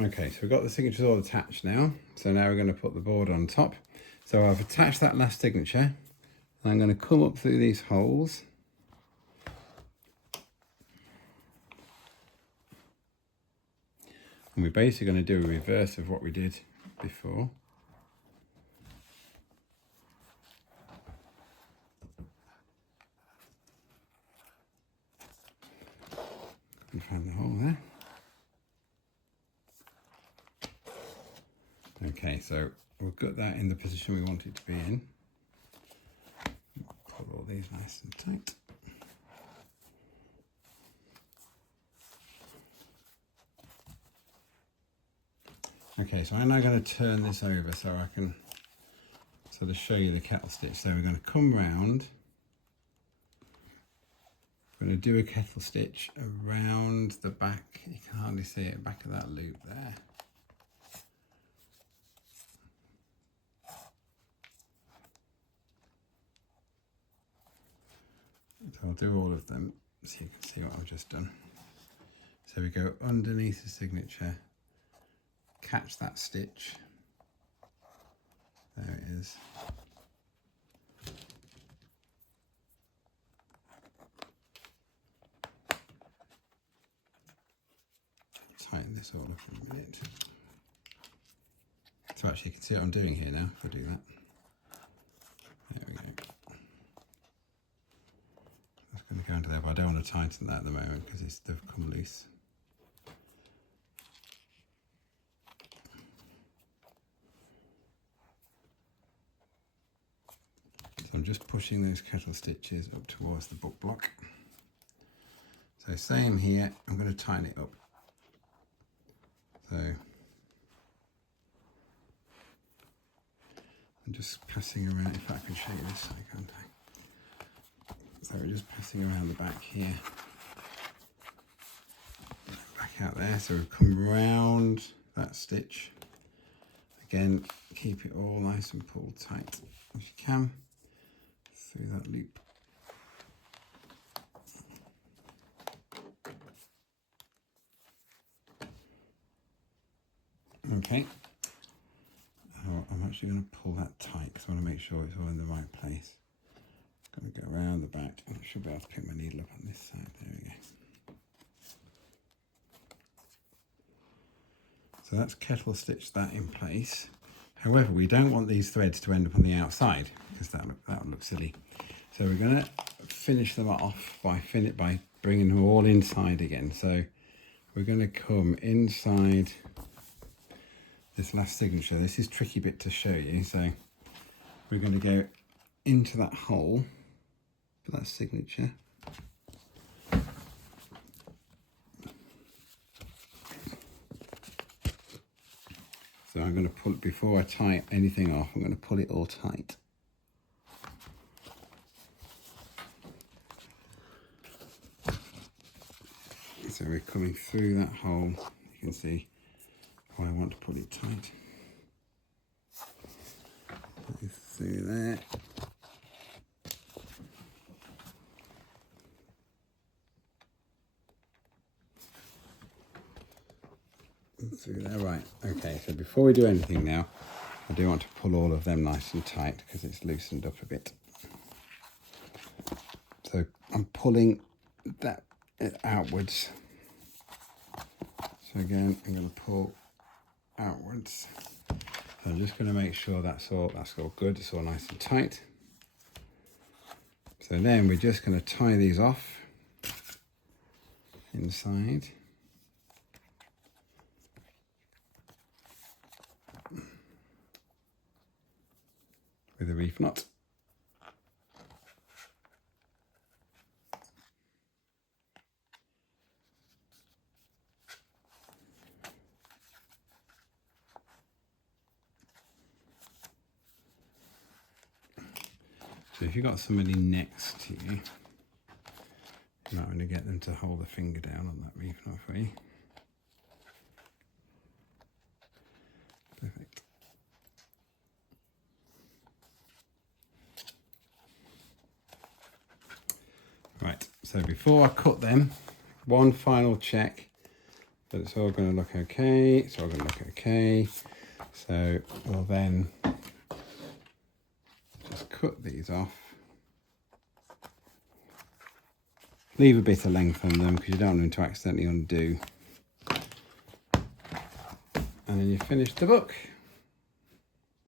Okay, so we've got the signatures all attached now. So now we're going to put the board on top. So I've attached that last signature. And I'm going to come up through these holes. And we're basically going to do a reverse of what we did before. And find the hole there. Okay, so we'll get that in the position we want it to be in. Pull all these nice and tight. Okay, so I'm now going to turn this over so I can sort of show you the kettle stitch. So we're going to come round. We're going to do a kettle stitch around the back. You can hardly see it, back of that loop there. So I'll do all of them so you can see what I've just done. So we go underneath the signature, catch that stitch. There it is. Tighten this all up in a minute. So actually you can see what I'm doing here now if I do that. There we go. That's going to go into there, but I don't want to tighten that at the moment because they've come loose. So I'm just pushing those kettle stitches up towards the book block. So same here, I'm going to tighten it up. So I'm just passing around, if I can show you this side, can't I? So we're just passing around the back here. Back out there, so we've come round that stitch. Again, keep it all nice and pulled tight as you can through that loop. Okay. I'm actually going to pull that tight because I want to make sure it's all in the right place. I'm going to go around the back and I should be able to pick my needle up on this side. There we go. So that's kettle stitched that in place. However, we don't want these threads to end up on the outside because that would look silly. So we're going to finish them off by bringing them all inside again. So we're going to come inside this last signature. This is a tricky bit to show you. So we're going to go into that hole for that signature. So I'm going to pull it, before I tie anything off, I'm going to pull it all tight. So we're coming through that hole. You can see why I want to pull it tight. Put it through there. Through there, right. Okay, so before we do anything now, I do want to pull all of them nice and tight because it's loosened up a bit. So I'm pulling that outwards. So again, I'm going to pull outwards. So I'm just going to make sure that's all good. It's all nice and tight. So then we're just going to tie these off inside. With a reef knot. So if you've got somebody next to you, you might want to get them to hold the finger down on that reef knot for you. Perfect. Right, so before I cut them, one final check. but it's all going to look okay. It's all going to look okay. So we'll then just cut these off. Leave a bit of length on them because you don't want them to accidentally undo. And then you finish the book.